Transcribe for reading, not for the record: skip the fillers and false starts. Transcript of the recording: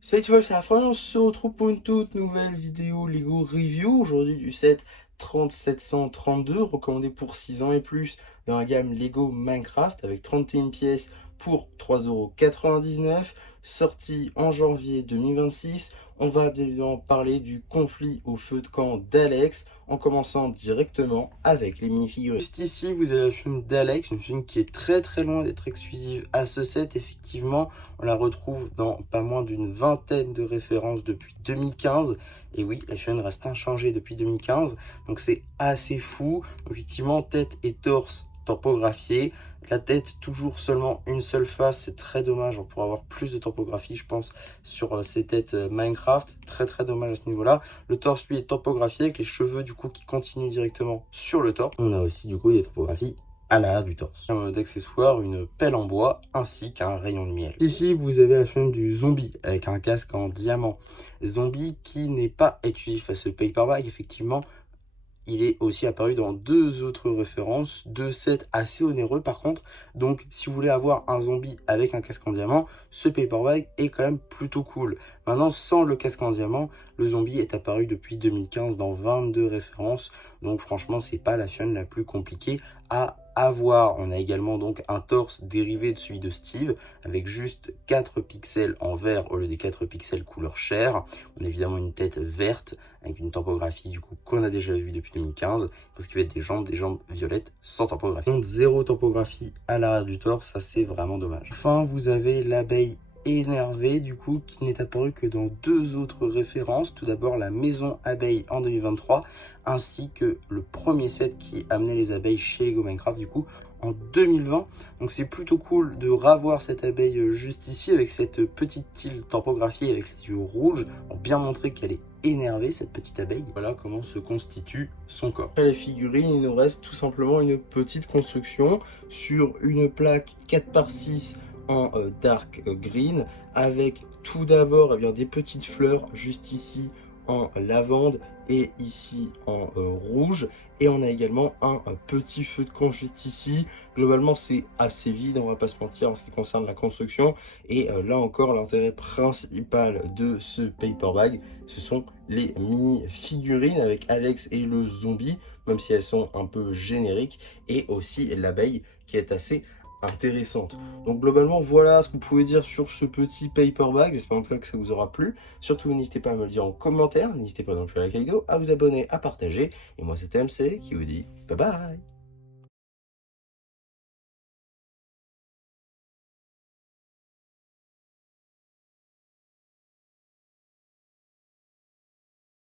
Cette fois, c'est la fin, on se retrouve pour une toute nouvelle vidéo Lego Review. Aujourd'hui du set 3732, recommandé pour 6 ans et plus dans la gamme Lego Minecraft avec 31 pièces pour 3,99 €, sorti en janvier 2026. On va bien évidemment parler du conflit au feu de camp d'Alex, en commençant directement avec les minifigurines. Juste ici, vous avez la figurine d'Alex, une figurine qui est très loin d'être exclusive à ce set. Effectivement, on la retrouve dans pas moins d'une vingtaine de références depuis 2015. Et oui, la figurine reste inchangée depuis 2015, donc c'est assez fou. Effectivement, tête et torse tampographiés. La tête, toujours seulement une seule face, c'est très dommage. On pourrait avoir plus de tampographies, je pense, sur ces têtes Minecraft. Très dommage à ce niveau-là. Le torse, lui, est tampographié avec les cheveux, du coup, qui continuent directement sur le torse. On a aussi, du coup, des tampographies à l'arrière du torse. D'accessoires, une pelle en bois ainsi qu'un rayon de miel. Ici, vous avez la figurine du zombie avec un casque en diamant. Zombie qui n'est pas exclusif à ce paperback, effectivement. Il est aussi apparu dans deux autres références, deux sets assez onéreux par contre. Donc si vous voulez avoir un zombie avec un casque en diamant, ce paperback est quand même plutôt cool. Maintenant, sans le casque en diamant, le zombie est apparu depuis 2015 dans 22 références. Donc franchement, c'est pas la figurine la plus compliquée à avoir. On a également donc un torse dérivé de celui de Steve avec juste 4 pixels en vert au lieu des 4 pixels couleur chair. On a évidemment une tête verte avec une tampographiie du coup qu'on a déjà vu depuis 2015, parce qu'il va être des jambes violettes sans tampographiie. Donc zéro tampographiie à l'arrière du torse, ça c'est vraiment dommage. Enfin, vous avez l'abeille énervée du coup qui n'est apparu que dans deux autres références. Tout d'abord la maison abeille en 2023, ainsi que le premier set qui amenait les abeilles chez Lego Minecraft du coup en 2020. Donc c'est plutôt cool de revoir cette abeille juste ici avec cette petite tile tampographiée avec les yeux rouges pour bien montrer qu'elle est énervée, cette petite abeille. Voilà comment se constitue son corps. Après les figurines, il nous reste tout simplement une petite construction sur une plaque 4x6 en dark green avec tout d'abord des petites fleurs juste ici en lavande et ici en rouge, et on a également un petit feu de camp juste ici. Globalement c'est assez vide, on va pas se mentir en ce qui concerne la construction, et là encore l'intérêt principal de ce paper bag, ce sont les mini figurines avec Alex et le zombie, même si elles sont un peu génériques, et aussi l'abeille qui est assez intéressante. Donc globalement voilà ce que vous pouvez dire sur ce petit paper bag. J'espère en tout cas que ça vous aura plu. Surtout n'hésitez pas à me le dire en commentaire, n'hésitez pas non plus à liker la vidéo, à vous abonner, à partager, et moi c'était MC qui vous dit bye bye.